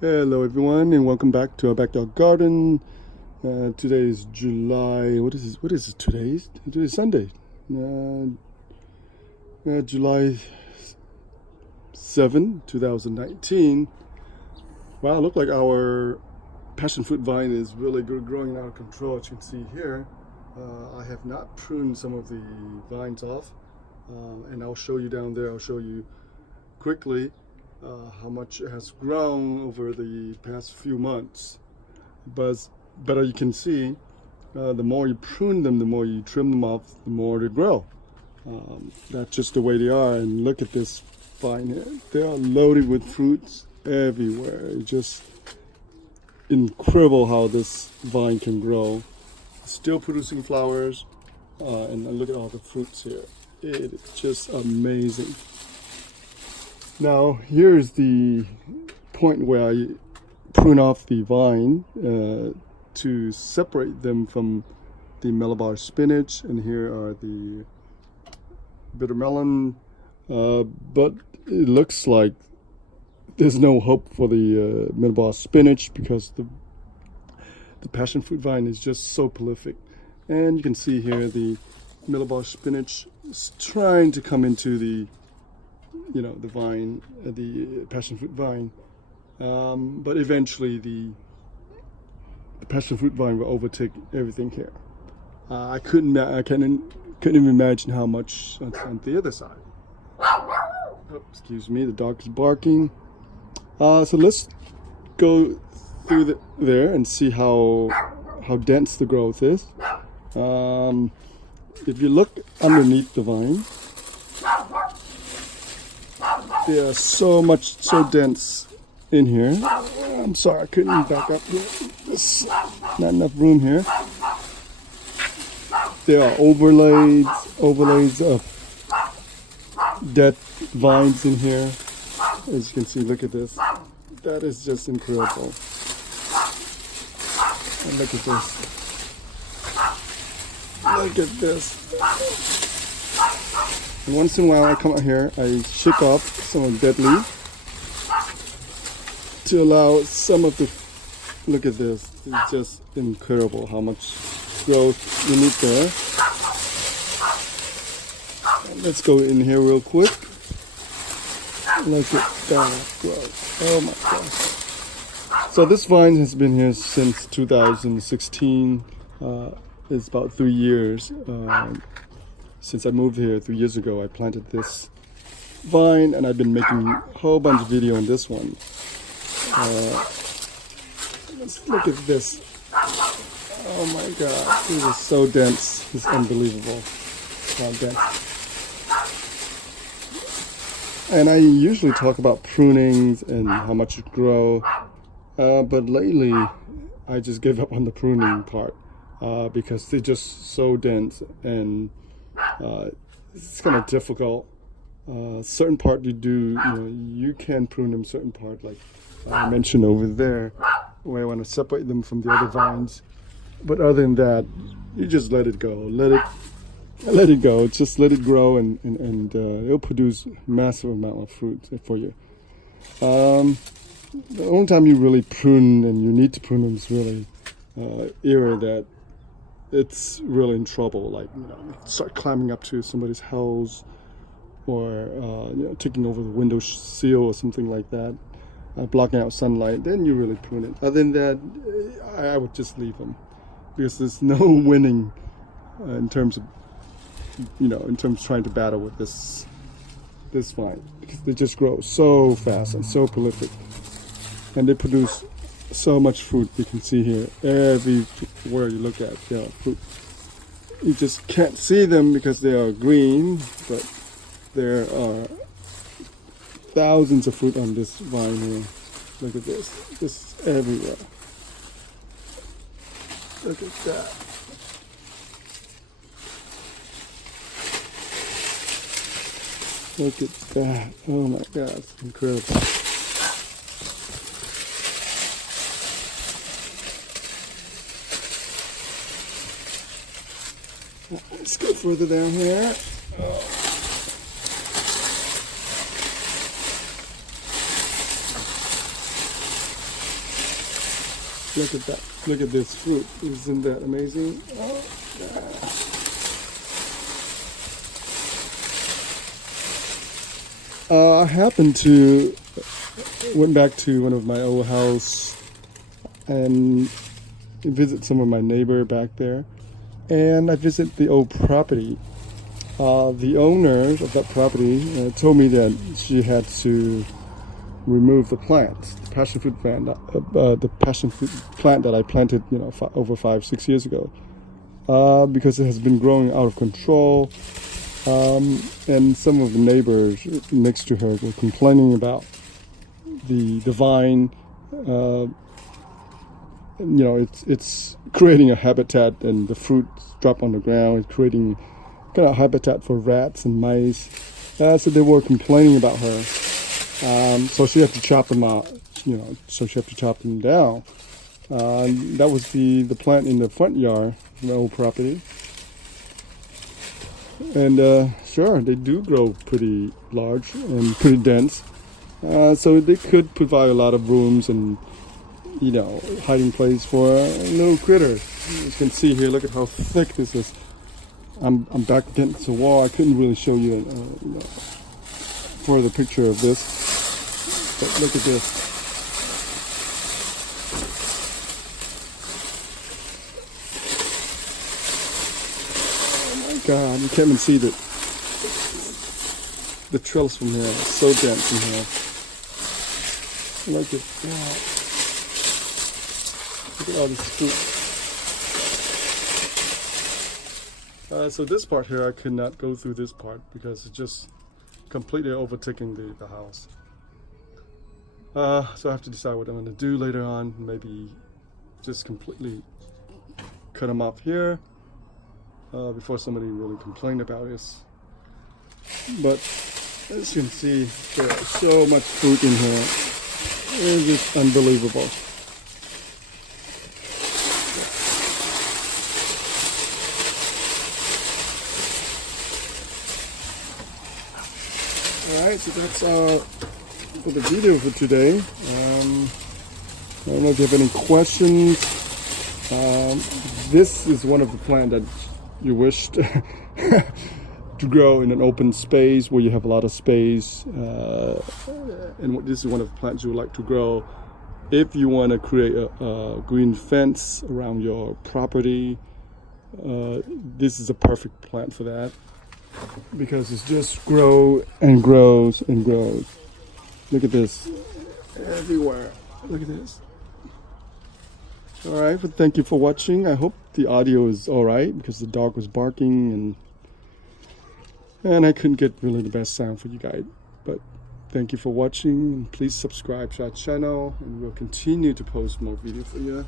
Hello everyone and welcome back to our backyard garden. Today is July, what is it today? Today is Sunday. July 7, 2019. Wow, look like our passion fruit vine is really good, growing out of control. As you can see here, I have not pruned some of the vines off, and I'll show you down there. I'll show you quickly how much it has grown over the past few months. But you can see, the more you prune them, the more you trim them off, the more they grow. That's just the way they are. And look at this vine here. They are loaded with fruits everywhere. It's just incredible how this vine can grow. Still producing flowers, and look at all the fruits here. It is just amazing. Now here's the point where I prune off the vine to separate them from the Malabar spinach, and here are the bitter melon, but it looks like there's no hope for the Malabar spinach because the passion fruit vine is just so prolific. And you can see here the Malabar spinach is trying to come into the the vine, the passion fruit vine, but eventually the passion fruit vine will overtake everything here. I couldn't even imagine how much on the other side. Oh, excuse me, the dog is barking. So let's go through there and see how dense the growth is. If you look underneath the vine, they are so dense in here. I'm sorry, I couldn't back up here. There's not enough room here. There are overlays of dead vines in here. As you can see, look at this. That is just incredible. And look at this. Look at this. And once in a while I come out here, I shake off some of the dead leaves to allow some of the, look at this, it's just incredible how much growth you need there. And let's go in here real quick. Look at that growth, oh my gosh. So this vine has been here since 2016, it's about 3 years. Since I moved here 3 years ago, I planted this vine, and I've been making a whole bunch of video on this one. Let's look at this. Oh my god, this is so dense. It's unbelievable how dense. And I usually talk about prunings and how much it grow, but lately I just gave up on the pruning part because they're just so dense, and it's kind of difficult. Certain part you can prune them, certain part, like I mentioned over there, where I want to separate them from the other vines. But other than that, you just let it go. Let it go. Just let it grow, and it'll produce massive amount of fruit for you. The only time you really prune, and you need to prune them, is really area that it's really in trouble, like start climbing up to somebody's house, or taking over the window sill or something like that, blocking out sunlight. Then you really prune it. Other than that, I would just leave them, because there's no winning in terms of trying to battle with this vine, because they just grow so fast and so prolific, and they produce so much fruit. You can see here, everywhere you look at, there are fruit. You just can't see them because they are green, but there are thousands of fruit on this vine here. Look at this, just everywhere. Look at that. Look at that. Oh my god, it's incredible. Let's go further down here. Look at that. Look at this fruit. Isn't that amazing? Oh, yeah. I happened to went back to one of my old house and visit some of my neighbor back there, and I visit the old property. The owner of that property told me that she had to remove the plants, the passion fruit plant, that I planted, over 5-6 years ago, because it has been growing out of control. And some of the neighbors next to her were complaining about the vine. It's creating a habitat, and the fruit drop on the ground. It's creating kind of habitat for rats and mice. So they were complaining about her. So she had to chop them out. So she had to chop them down. That was the plant in the front yard of my old property. And sure, they do grow pretty large and pretty dense. So they could provide a lot of rooms and hiding place for little critters. As you can see here, look at how thick this is. I'm back against the wall. I couldn't really show you a further picture of this, but look at this. Oh my God, you can't even see the trellis from here. It's so dense in here. Look at that. Look at all this fruit. So this part here, I could not go through this part because it's just completely overtaking the house. So I have to decide what I'm going to do later on. Maybe just completely cut them off here before somebody really complained about this. But as you can see, there's so much fruit in here. It's just unbelievable. Alright, so that's for the video for today. I don't know if you have any questions. This is one of the plants that you wished to grow in an open space where you have a lot of space. And this is one of the plants you would like to grow if you want to create a green fence around your property. This is a perfect plant for that, because it's just grows and grows and grows. Look at this everywhere. Look at this. All right, but thank you for watching. I hope the audio is all right, because the dog was barking and I couldn't get really the best sound for you guys. But thank you for watching, and please subscribe to our channel, and we'll continue to post more videos for you.